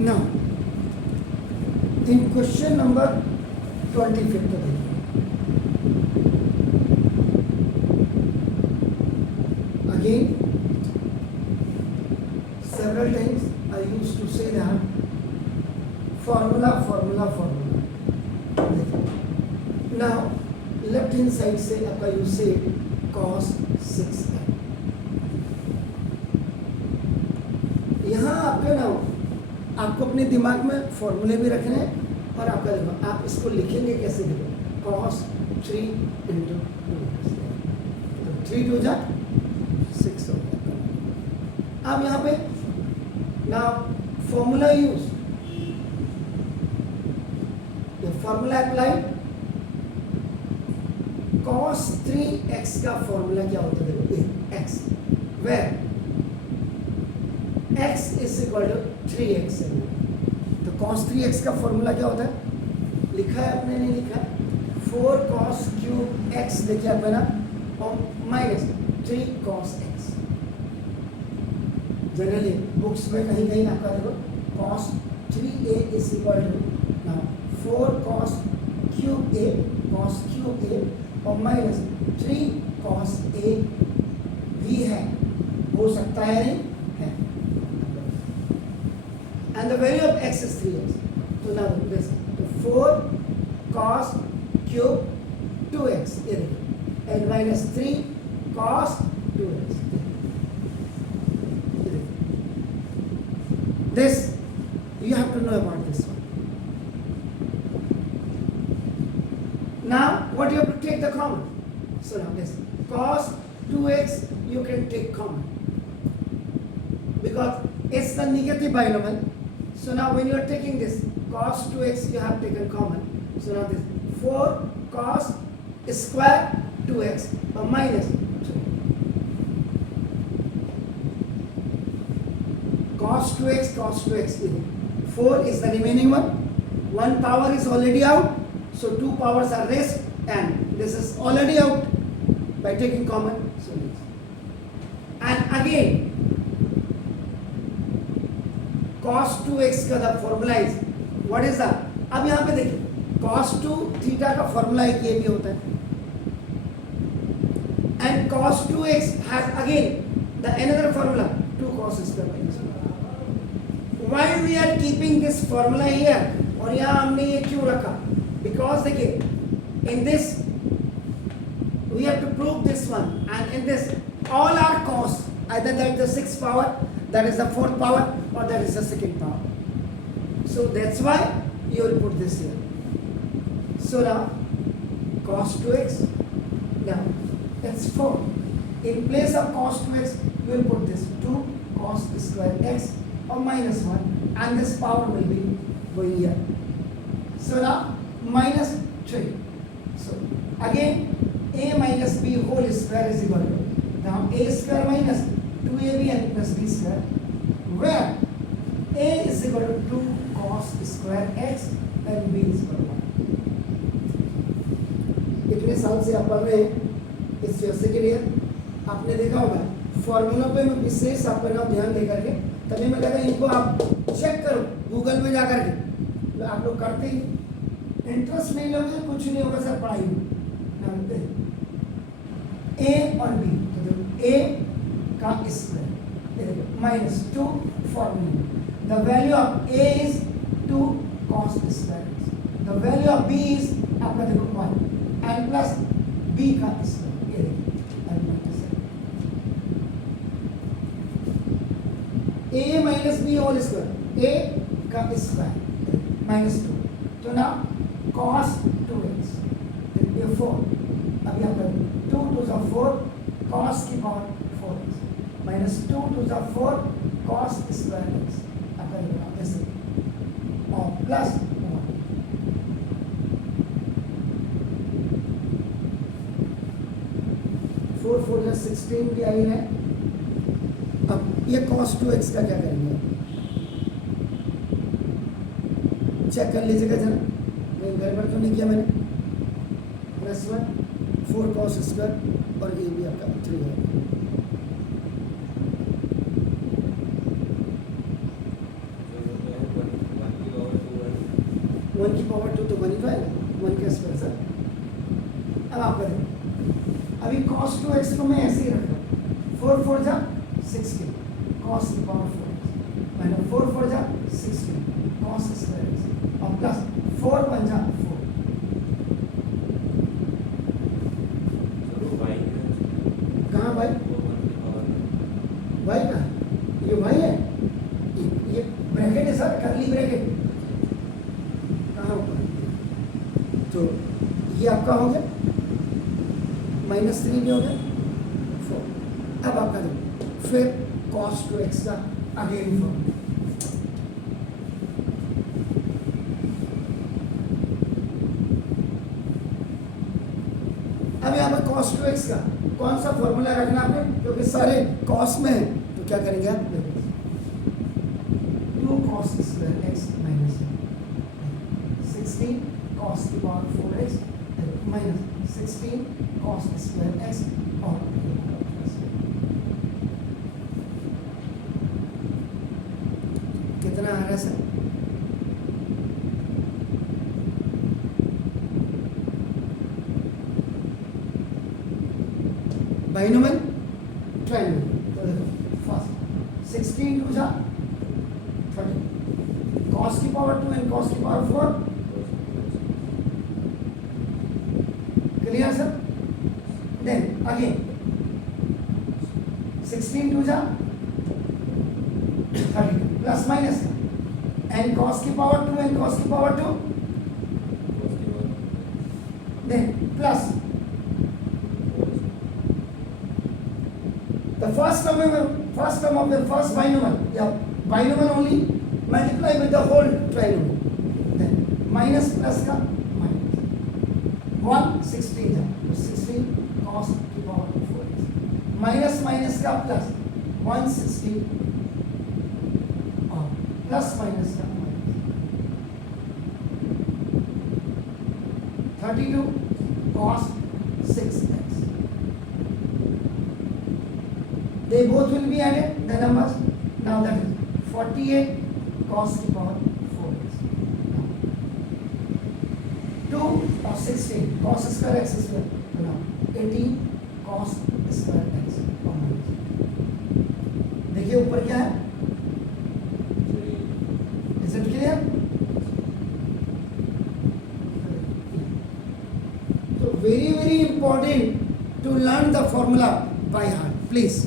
Now, in question number 25 तो देखिए, again several times I used to say that formula. Now left hand side से आपका you say cos 6n. यहाँ आपके ना आपको अपने दिमाग में फॉर्मूले भी रखने हैं और आपका देखो आप इसको लिखेंगे कैसे, देखो cos 3 into 2, तो 3 2 जा 6 हो गया. अब यहाँ पे ना फॉर्मूला यूज, ये फॉर्मूला अप्लाई. cos 3x का फॉर्मूला क्या होता है, देखो x where x is equal to 3x. तो cos 3x का फॉर्मूला क्या होता है, लिखा है आपने, नहीं लिखा है, 4 cos क्यूब x देखिए आप ना, और minus 3 cos x. Generally books में कहीं कहीं आपका देखो cos 3a is equal to ना 4 cos क्यूब a और माइनस 3 cos a भी है, हो सकता है नहीं है. And the value of x is 3x. So now this, so 4 cos cube 2x and minus 3 cos 2x. This you have to know about this one. Now what you have to take the common. So now this cos 2x you can take common because it's the negative binomial. So now when you are taking this cos 2x you have taken common. So now this 4 cos square 2x or minus 2. Cos 2x 4 is the remaining one. One power is already out. So 2 powers are raised and this is already out by taking common. So and again cos 2x का the formula is what is the, अब यहाँ पे देखिए cos 2 theta का formula एक ये भी होता है and cos 2x has again the another formula 2 cos square minus 1. Why we are keeping this formula here, और यहाँ हमने ये क्यों रखा, बिकॉज देखिए in this we have to prove this one and in this all are cos, either that is the 6th power, that is the 4th power or that is the 2nd power. So that's why you will put this here. So now cos 2x, now that's 4. In place of cos 2x you will put this 2 cos square x or minus 1 and this power will be going here. So now minus 3. So again a minus b whole square is equal to, now a square minus 2ab and plus b square, where a is equal to 2 cos square x and b is equal to 1. इतने साल से आप पढ़ रहे हैं इस second year, आपने देखा होगा फॉर्मूला पे मैं विशेष आपका नाम ध्यान दे करके, तभी मैं कहता हूँ इनको आप चेक करो गूगल में जा करके, आप लोग करते ही इंटरेस्ट नहीं लोगे कुछ नहीं होगा सर पढ़ाई में. a और b, तो a का square minus 2 formula. The value of a is 2 cos square x. The value of b is आपका देखो 1 and plus b का square, a minus b whole square, a का स्क्वायर minus 2. तो ना cos 2x, ये 4, अभी आपका 2 to the 4 cos की power 4x minus 2 to the 4 cos square x आपका ऐसे और प्लस 1. फोर 16 भी आई है. अब ये cos 2x का क्या करेंगे, चेक कर लीजिएगा जरा, नहीं गड़बड़ तो नहीं किया मैंने. प्लस 1 4 cos स्क्वायर और ये भी आपका 3 है. 1 की पावर 2 तो 1 ही तो आएगा, 1 का स्क्वायर सर। अब आप करें, अभी cos 2x को मैं ऐसे ही रख रहा हूँ, 4 4 जा 16 cos की पावर 4x माइनस 4 4 जा 16 cos स्क्वायर x और प्लस 4 1 जा 4। कहाँ भाई? भाई कहाँ? ये भाई है, ये ब्रैकेट है सर, करली ब्रैकेट कहाँ ऊपर? तो ये आपका हो गया -3 भी हो गया 4। अब आपका देखो फिर cos 2x का अगेन फॉर्म, अब यहाँ पर cos 2x का कौन सा फॉर्मूला रखना आपने, क्योंकि सारे cos में है तो क्या करेंगे आप, 2 cos square x minus 16 cos की power 4x minus 16 cos square x और कितना आ रहा है सर? बाइनोमियल ट्रायंगल, तो देखो फर्स्ट 16 टू जा 30 cos की पावर 2 एंड cos की power 4, clear sir? Then again 16 to जा 32 प्लस माइनस एंड cos की पावर 2 एंड cos की power 2, then plus the first term of the first binomial, yeah, binomial only multiply with the whole trinomial, then minus plus का minus 116 था तो 16 cos की power 4x minus minus का plus 116 और plus minus का minus 32 cos 6x. They both will be added, the numbers. Now that is 48 cos की power 4x. 2 और 16 cos square x square. तो now 18 cos square x. देखिए ऊपर क्या है? Is it clear? So very important to learn the formula by heart, please.